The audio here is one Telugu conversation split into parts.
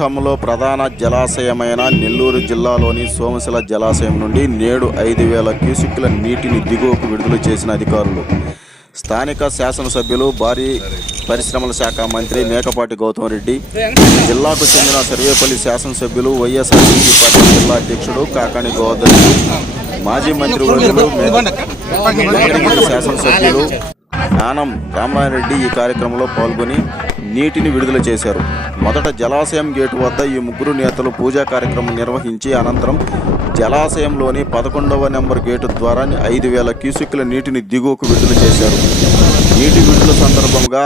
రాష్ట్రంలో ప్రధాన జలాశయమైన నెల్లూరు జిల్లాలోని సోమశిల జలాశయం నుండి నేడు 5,000 క్యూసెక్కుల నీటిని దిగువకు విడుదల చేసిన అధికారులు. స్థానిక శాసనసభ్యులు, భారీ పరిశ్రమల శాఖ మంత్రి మేకపాటి గౌతమ్ రెడ్డి, జిల్లాకు చెందిన సర్వేపల్లి శాసనసభ్యులు, వైఎస్ఆర్సీపీ పార్టీ జిల్లా అధ్యక్షుడు కాకాని గోవర్ధన్ రెడ్డి, మాజీ మంత్రివర్యులు వెంకటగిరి శాసనసభ్యులు ఆనం రామనారాయణరెడ్డి ఈ కార్యక్రమంలో పాల్గొని నీటిని విడుదల చేశారు. మొదట జలాశయం గేటు వద్ద ఈ ముగ్గురు నేతలు పూజా కార్యక్రమం నిర్వహించి అనంతరం జలాశయంలోని 11వ నెంబర్ గేటు ద్వారా 5,000 క్యూసెక్కుల నీటిని దిగువకు విడుదల చేశారు. నీటి విడుదల సందర్భంగా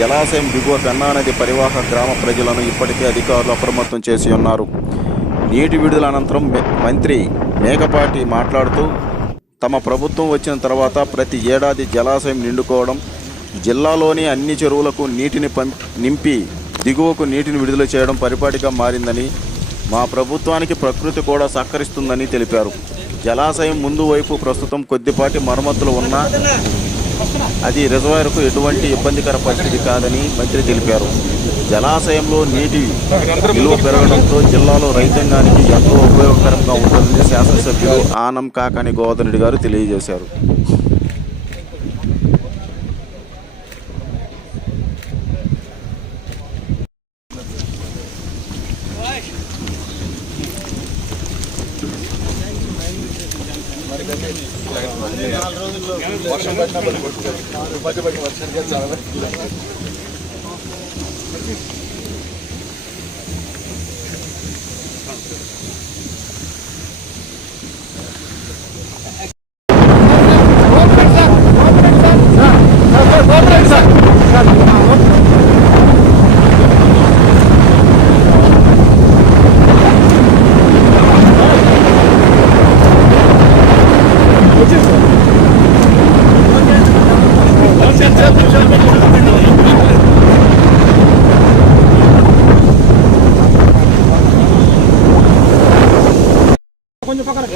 జలాశయం దిగువ పెన్నా నది పరివాహక గ్రామ ప్రజలను ఇప్పటికే అధికారులు అప్రమత్తం చేసి ఉన్నారు. నీటి విడుదల అనంతరం మంత్రి మేకపాటి మాట్లాడుతూ, తమ ప్రభుత్వం వచ్చిన తర్వాత ప్రతి ఏడాది జలాశయం నిండుకోవడం, జిల్లాలోని అన్ని చెరువులకు నీటిని నింపి దిగువకు నీటిని విడుదల చేయడం పరిపాటిగా మారిందని, మా ప్రభుత్వానికి ప్రకృతి కూడా సహకరిస్తుందని తెలిపారు. జలాశయం ముందు వైపు ప్రస్తుతం కొద్దిపాటి మరమ్మతులు ఉన్నా అది రిజర్వాయర్కు ఎటువంటి ఇబ్బందికర పరిస్థితి కాదని మంత్రి తెలిపారు. జలాశయంలో నీటి నిలువ పెరగడంతో జిల్లాలో రైతాంగానికి ఎంతో ఉపయోగకరంగా ఉంటుందని శాసనసభ్యులు ఆనం కాకాని గోవర్ధన్ రెడ్డి గారు తెలియజేశారు. వర్షం పట్టినా వర్షానికి చాలా కొంచెం పక్కన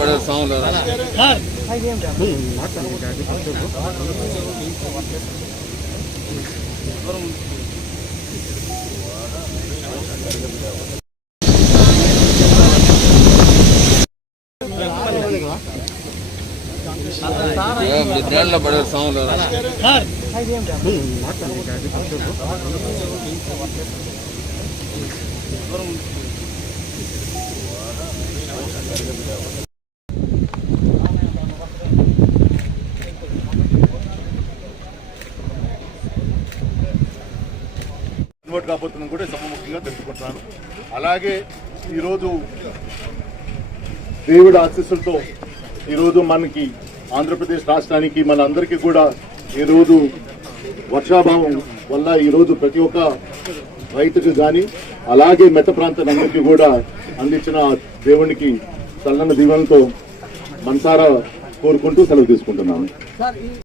పడే సౌండ్ పడే సౌండ్ కన్వర్ట్ కాబోతున్నాం కూడా సభముఖంగా తెలుసుకుంటున్నాను. అలాగే ఈరోజు దేవుడి ఆశీస్సులతో ఈరోజు మనకి ఆంధ్రప్రదేశ్ రాష్ట్రానికి మన అందరికీ కూడా ఈరోజు వర్షాభావం వల్ల ఈరోజు ప్రతి ఒక్క రైతుకు కానీ అలాగే మెట్ట ప్రాంతాలందరికీ కూడా అందించిన దేవునికి చల్లని దీవెనతో మనసారా కోరుకుంటూ సెలవు తీసుకుంటున్నాను.